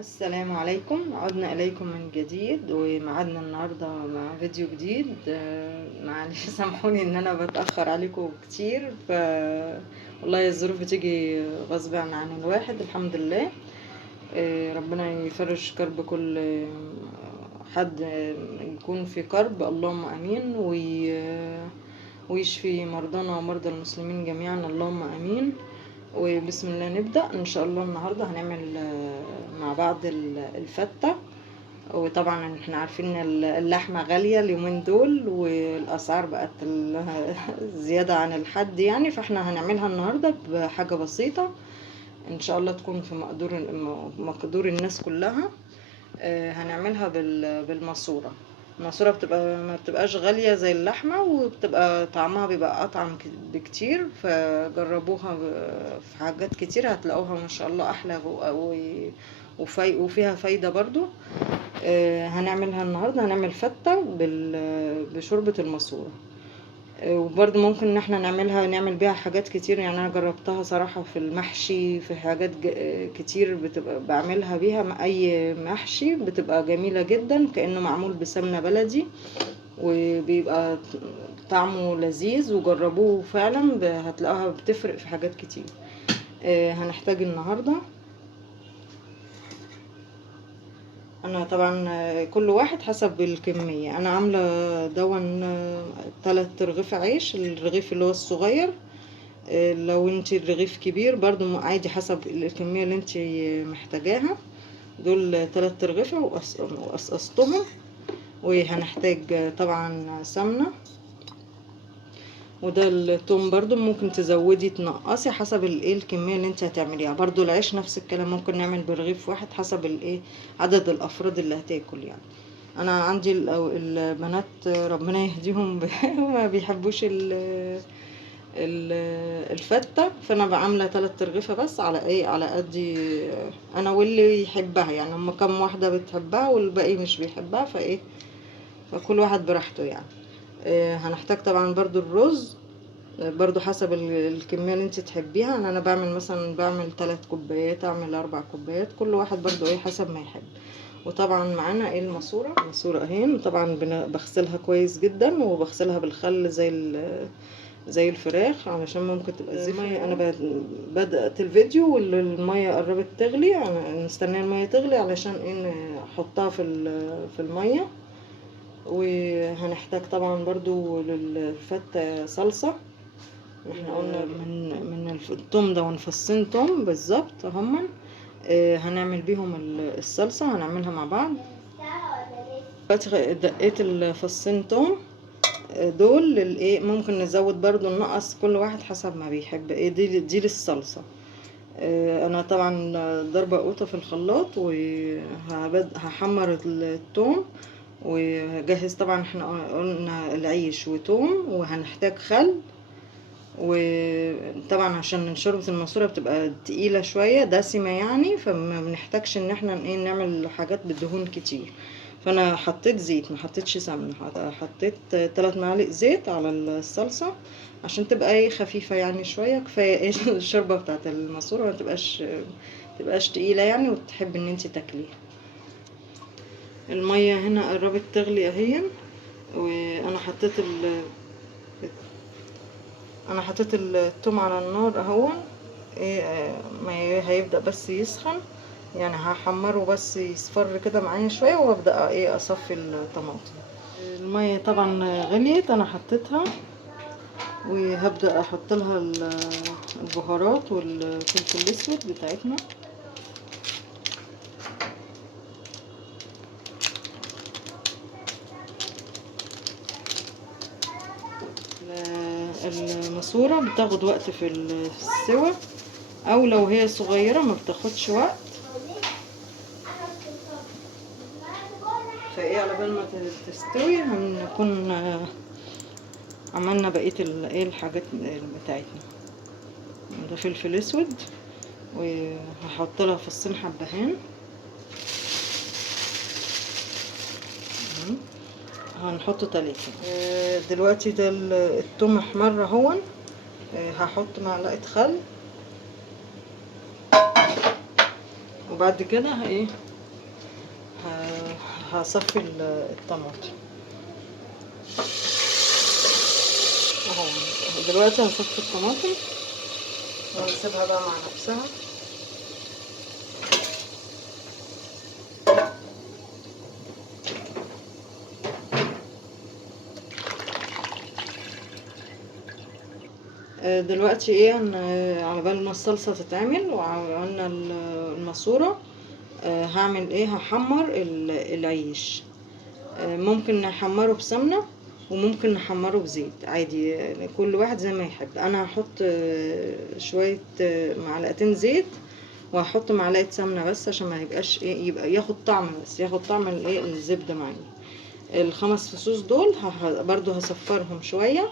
السلام عليكم، عدنا إليكم من جديد ومعادنا النهاردة مع فيديو جديد. معلش سامحوني ان انا بتأخر عليكم كتير. والله الظروف بتيجي غصب عن الواحد. الحمد لله. ربنا يفرج كرب كل حد يكون في كرب، اللهم امين. ويشفي مرضانا ومرضى المسلمين جميعا، اللهم امين. وبسم الله نبدأ ان شاء الله. النهاردة هنعمل مع بعض الفتة. وطبعا احنا عارفين ان اللحمة غالية اليومين دول، والاسعار بقت زيادة عن الحد يعني. فاحنا هنعملها النهاردة بحاجة بسيطة ان شاء الله تكون في مقدور الناس كلها. هنعملها بالماسورة. الماسورة ما بتبقاش غالية زي اللحمة، وبتبقى طعمها بيبقى أطعم بكتير. فجربوها في حاجات كتير هتلاقوها ما شاء الله أحلى وفيها فايدة برضو. هنعملها النهاردة، هنعمل فتة بشوربة الماسورة. وبرضه ممكن ان احنا نعمل بيها حاجات كتير يعني. انا جربتها صراحة في المحشي، في حاجات كتير بتبقى بعملها بيها. اي محشي بتبقى جميلة جدا كأنه معمول بسمنة بلدي، وبيبقى طعمه لذيذ. وجربوه فعلا هتلاقوها بتفرق في حاجات كتير. هنحتاج النهاردة، انا طبعا كل واحد حسب الكمية. انا عاملة دون 3 رغيف عيش، الرغيف اللي هو الصغير. لو انت الرغيف كبير برضو عادي حسب الكمية اللي انت محتاجاها. دول 3 رغيفة وقصقصتهم. وهنحتاج طبعا سمنة. وده التوم برضو ممكن تزودي تنقصي حسب الكمية اللي انت هتعمليها. برضو العيش نفس الكلام، ممكن نعمل برغيف واحد حسب عدد الافراد اللي هتاكل يعني. انا عندي البنات ربنا يهديهم ما بيحبوش الفتة. فانا بعملها 3 رغيفة بس على قد انا واللي يحبها يعني. هم كم واحدة بتحبها والباقي مش بيحبها فكل واحد براحته يعني. هنحتاج طبعا برضو الرز، برضو حسب الكمية اللي انت تحبيها. انا بعمل 3 كوبايات، اعمل 4 كوبايات، كل واحد برضو حسب ما يحب. وطبعا معانا الماسورة اهي. طبعا بغسلها كويس جدا، وبغسلها بالخل زي الفراخ علشان ممكن تبقى زفرة. انا بدأت الفيديو والمية قربت تغلي. انا مستنيه المية تغلي علشان احطها في المية. وهنحتاج طبعا برضو للفتة صلصة. احنا قلنا من التوم ده ونفصين توم بالظبط هما. هنعمل بيهم الصلصة، هنعملها مع بعض. دقيت الفصين توم دول ممكن نزود برضو ننقص، كل واحد حسب ما بيحب دي للصلصة. انا طبعا ضربة قوطة في الخلاط، وهحمر التوم. وهجهز طبعا احنا قلنا العيش وتوم، وهنحتاج خل. وطبعا عشان شوربة الماسورة بتبقى تقيلة شوية دسمة يعني، فما بنحتاجش ان احنا نعمل حاجات بالدهون كتير. فانا حطيت زيت، ما حطيتش سمنة. حطيت 3 معالق زيت على الصلصة عشان تبقى خفيفة يعني شوية. كفاية الشوربة بتاعت الماسورة ما تبقاش تقيلة يعني، وتحب ان انت تاكليها. المية هنا قربت تغلي اهي. وانا حطيت التوم على النار اهو. ما هيبدأ بس يسخن يعني. هحمره بس يصفر كده معايا شوية، وابدأ اصفي الطماطم. المية طبعا غليت، انا حطيتها. وهبدأ احط لها البهارات والفلفل الاسود بتاعتنا. الماسورة بتاخد وقت في السوى، او لو هي صغيرة ما بتاخدش وقت. على بال ما تستوي هنكون عملنا بقية الحاجات بتاعتنا. ده فلفل اسود، وهحط لها فصين حبهان. هنحط 3. دلوقتي ده التوم احمر اهون. هحط معلقة خل. وبعد كده هصفي الطماطم اهو. دلوقتي هصفي الطماطم ونسيبها بقى مع نفسها. دلوقتي ايه على بال ما الصلصة تتعمل وعملنا الماسورة، هعمل ايه، هحمر العيش. ممكن نحمره بسمنة وممكن نحمره بزيت عادي، يعني كل واحد زي ما يحب. انا هحط شوية معلقتين زيت، وهحط معلقة سمنة بس عشان ما يبقاش ايه، يبقى ياخد طعم، بس ياخد طعم الايه الزبدة معايا. الخمس فصوص دول برضو هصفرهم شوية،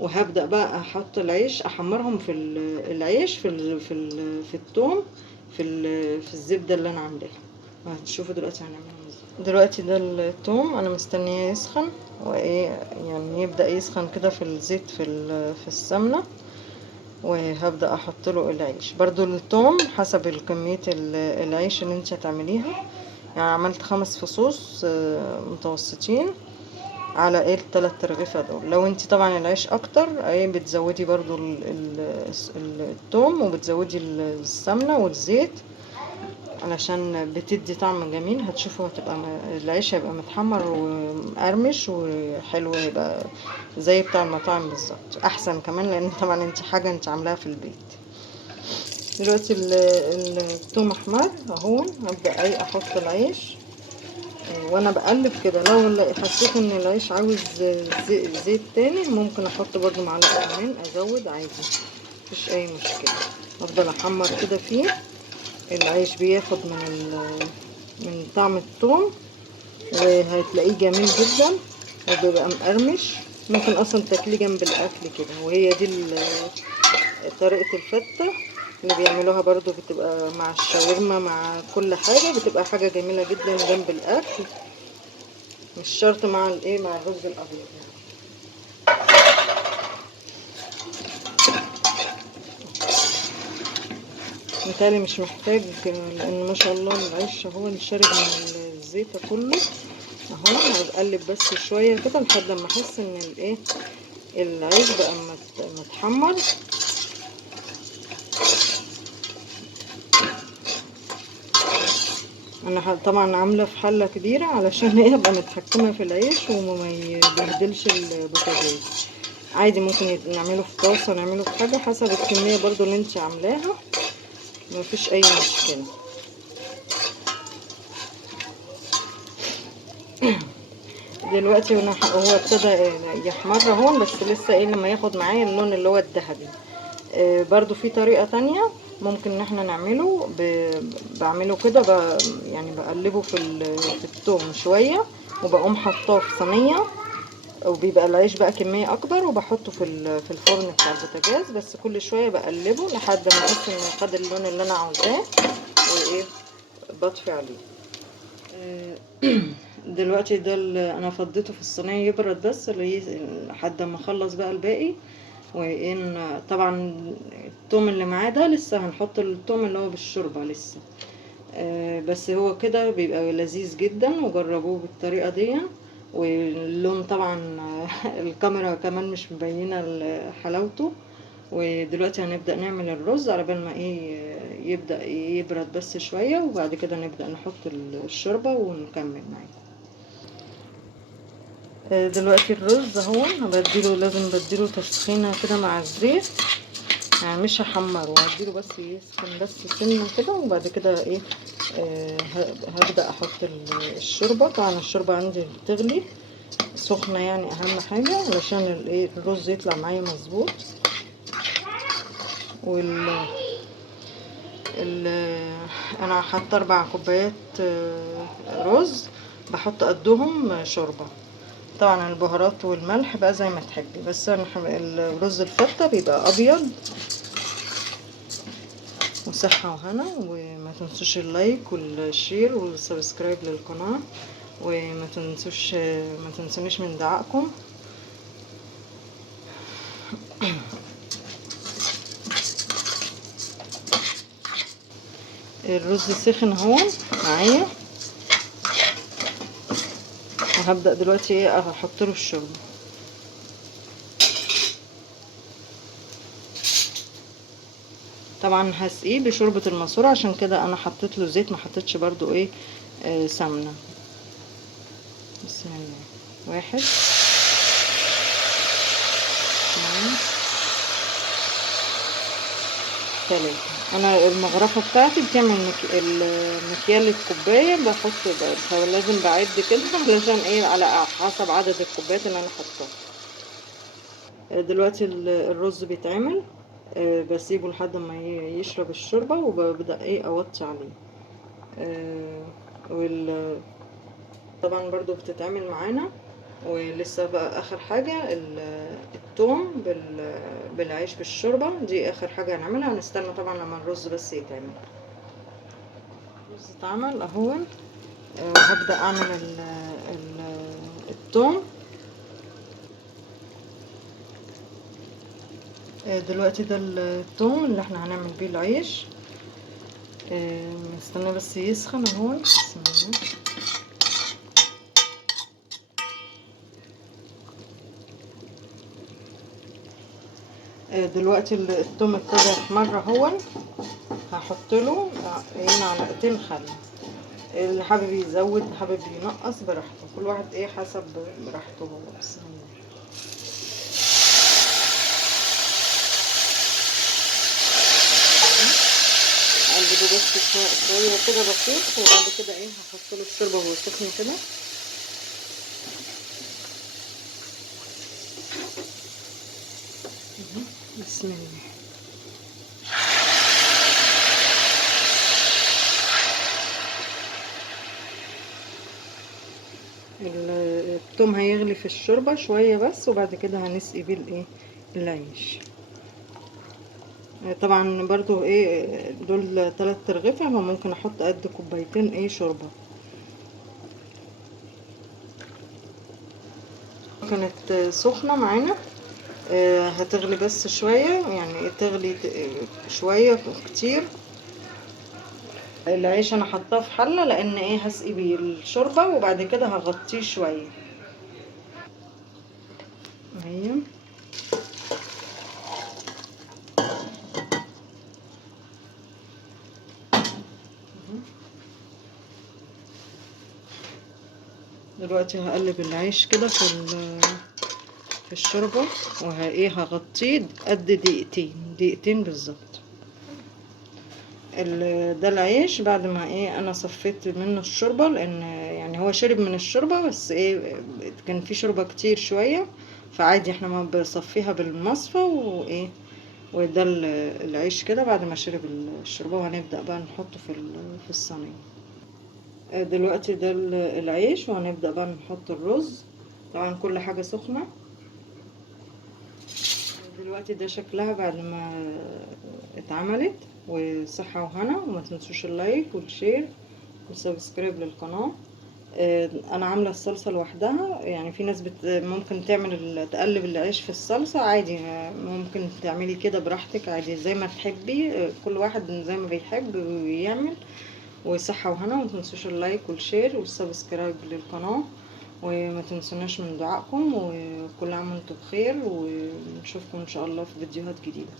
وهبدأ بقى احط العيش، احمرهم في العيش في الثوم، في الزبدة اللي انا عاملاها. هتشوفوا دلوقتي هنعملها ازاي. دلوقتي ده الثوم انا مستنياه يسخن، وايه يعني يبدأ يسخن كده في الزيت في السمنة، وهبدأ احط له العيش. برضو الثوم حسب كمية العيش اللي انت هتعمليها. يعني عملت 5 فصوص متوسطين على ايه ال3 رغيفة دول. لو انت طبعا العيش اكتر ايه بتزودي برضو الثوم، وبتزودي السمنة والزيت علشان بتدي طعم جميل. هتشوفوا هتبقى العيش هيبقى متحمر ومقرمش وحلو، هيبقى زي بتاع المطاعم بالظبط، احسن كمان لان طبعا انت حاجة انت عاملاها في البيت. دلوقتي الثوم احمر اهو. هبدأ ايه احط العيش وانا بقلب كده. لو حسيت ان العيش عاوز زيت تاني ممكن احط برضو معلقة كمان، ازود عادي مفيش اي مشكلة. افضل احمر كده فيه. العيش بياخد من طعم الثوم، وهتلاقيه جميل جدا وبيبقى مقرمش. ممكن اصلا تاكليه جنب الاكل كده. وهي دي طريقة الفتة اللي بيعملوها برضو، بتبقى مع الشاورما مع كل حاجة، بتبقى حاجة جميلة جدا جنب الاكل، مش شرط مع الايه، مع الرز الابيض يعني. متهيألي مش محتاج، لان ما شاء الله العيش هو اللي شارب من الزيت كله اهو. هقلب بس شويه كده لحد ما احس ان الايه العيش بقى متحمر. انا طبعا عامله في حله كبيره علشان ايه ابقى متحكمه في العيش وما يبهدلش البوتاجاز. عادي ممكن نعمله في طاسه، نعمله في حاجه حسب الكميه برضو اللي انت عاملاها، مفيش اي مشكله. دلوقتي هو ابتدى يحمر اهو، بس لسه ايه لما ياخد معايا اللون اللي هو الذهبي. برضو في طريقة تانية ممكن ان احنا نعمله، بعمله كده يعني بقلبه في الثوم شوية، وبقوم حطاه في صينية، وبيبقى العيش بقى كمية اكبر، وبحطه في الفرن بتاع البوتاجاز. بس كل شوية بقلبه لحد ما احس انه خد اللون اللي انا عاوزاه، وايه بطفي عليه. دلوقتي ده انا فضيته في الصينيه يبرد، بس لحد ما اخلص بقى الباقي. وان طبعا الثوم اللي معاه ده لسه هنحط الثوم اللي هو بالشوربه لسه. بس هو كده بيبقى لذيذ جدا، وجربوه بالطريقه دي. واللون طبعا الكاميرا كمان مش مبينه حلاوته. ودلوقتي هنبدأ نعمل الرز على بال ما ايه يبدأ يبرد بس شوية، وبعد كده نبدأ نحط الشوربة ونكمل معاكم. دلوقتي الرز اهو لازم بديله تسخينة كده مع الزيت، يعني مش هحمره، هديله بس يسخن بس سنة كده، وبعد كده ايه هبدأ احط الشوربة. طبعا الشوربة عندي بتغلي سخنة، يعني اهم حاجة علشان الايه الرز يطلع معايا مظبوط. انا حاطه 4 كوبايات رز، بحط قدهم شوربه. طبعا البهارات والملح بقى زي ما تحبي، بس انا الرز الفتة بيبقى ابيض. وصحة وهنا، وما تنسوش اللايك والشير والسبسكرايب للقناة، وما تنسوش ما تنسونيش من دعائكم. الرز سخن اهو معايا. وهبدأ دلوقتي ايه احط له الشوربه. طبعا هسقيه بشوربه الماسوره، عشان كده انا حطيت له زيت، ما حطيتش برضو ايه سمنه. بسم الله. واحد، اتنين، تلاتة. انا المغرفة بتاعتي بتعمل مكيال الكوباية، لازم بعد كده علشان ايه على حسب عدد الكوبايات اللي انا حطاها. دلوقتي الرز بيتعمل، بسيبه لحد ما يشرب الشوربة، وببدأ ايه اوطي عليه. طبعا برضو بتتعمل معانا. ولسه بقى اخر حاجة التوم بالعيش بالشوربة، دي اخر حاجة هنعملها. هنستنى طبعا لما الرز بس يتعمل. الرز اتعمل اهو. هبدأ اعمل التوم. دلوقتي ده التوم اللي احنا هنعمل بيه العيش. نستنى بس يسخن اهو. بسم الله. دلوقتي التوم ابتدى يحمر اهو. هحط له معلقتين خل. اللي حابب يزود، حابب ينقص براحته، كل واحد ايه حسب براحته هو. بسم الله. اقلبه بس شويه كده بسيط، وبعد كده ايه هحط له الشوربه وهو سخن كده. بسم الله. التوم هيغلي في الشوربه شويه بس، وبعد كده هنسقي بيه الايه العيش. طبعا برضو ايه دول 3 ترغيفه، فممكن احط قد كوبايتين ايه شوربه. كانت سخنه معانا. هتغلي بس شويه، يعني تغلي شويه كتير. العيش انا حطاه في حله، لان ايه هسقي بيه الشوربه، وبعد كده هغطيه شويه. اهي. دلوقتي هقلب العيش كده في الشوربه، هغطيه قد دقيقتين بالظبط. ده العيش بعد ما انا صفيت منه الشوربه، لان يعني هو شرب من الشوربه، بس كان في شوربه كتير شويه، فعادي احنا ما بنصفيها بالمصفى وده العيش كده بعد ما شرب الشوربه. وهنبدأ بقى نحطه في الصينية. دلوقتي ده العيش، وهنبدأ بقى نحط الرز. طبعا كل حاجة سخنة. دلوقتي ده شكلها بعد ما اتعملت. وصحة وهنا، وما تنسوش اللايك والشير والسبسكرايب للقناة. انا عامله الصلصه لوحدها، يعني في ناس ممكن تقلب العيش في الصلصه عادي. ممكن تعملي كده براحتك عادي زي ما تحبي. كل واحد زي ما بيحب يعمل. وصحه وهنا، وما تنسوش اللايك والشير والسبسكرايب للقناه. وما تنسوناش من دعائكم، وكل عام وانتم بخير، ونشوفكم ان شاء الله في فيديوهات جديده.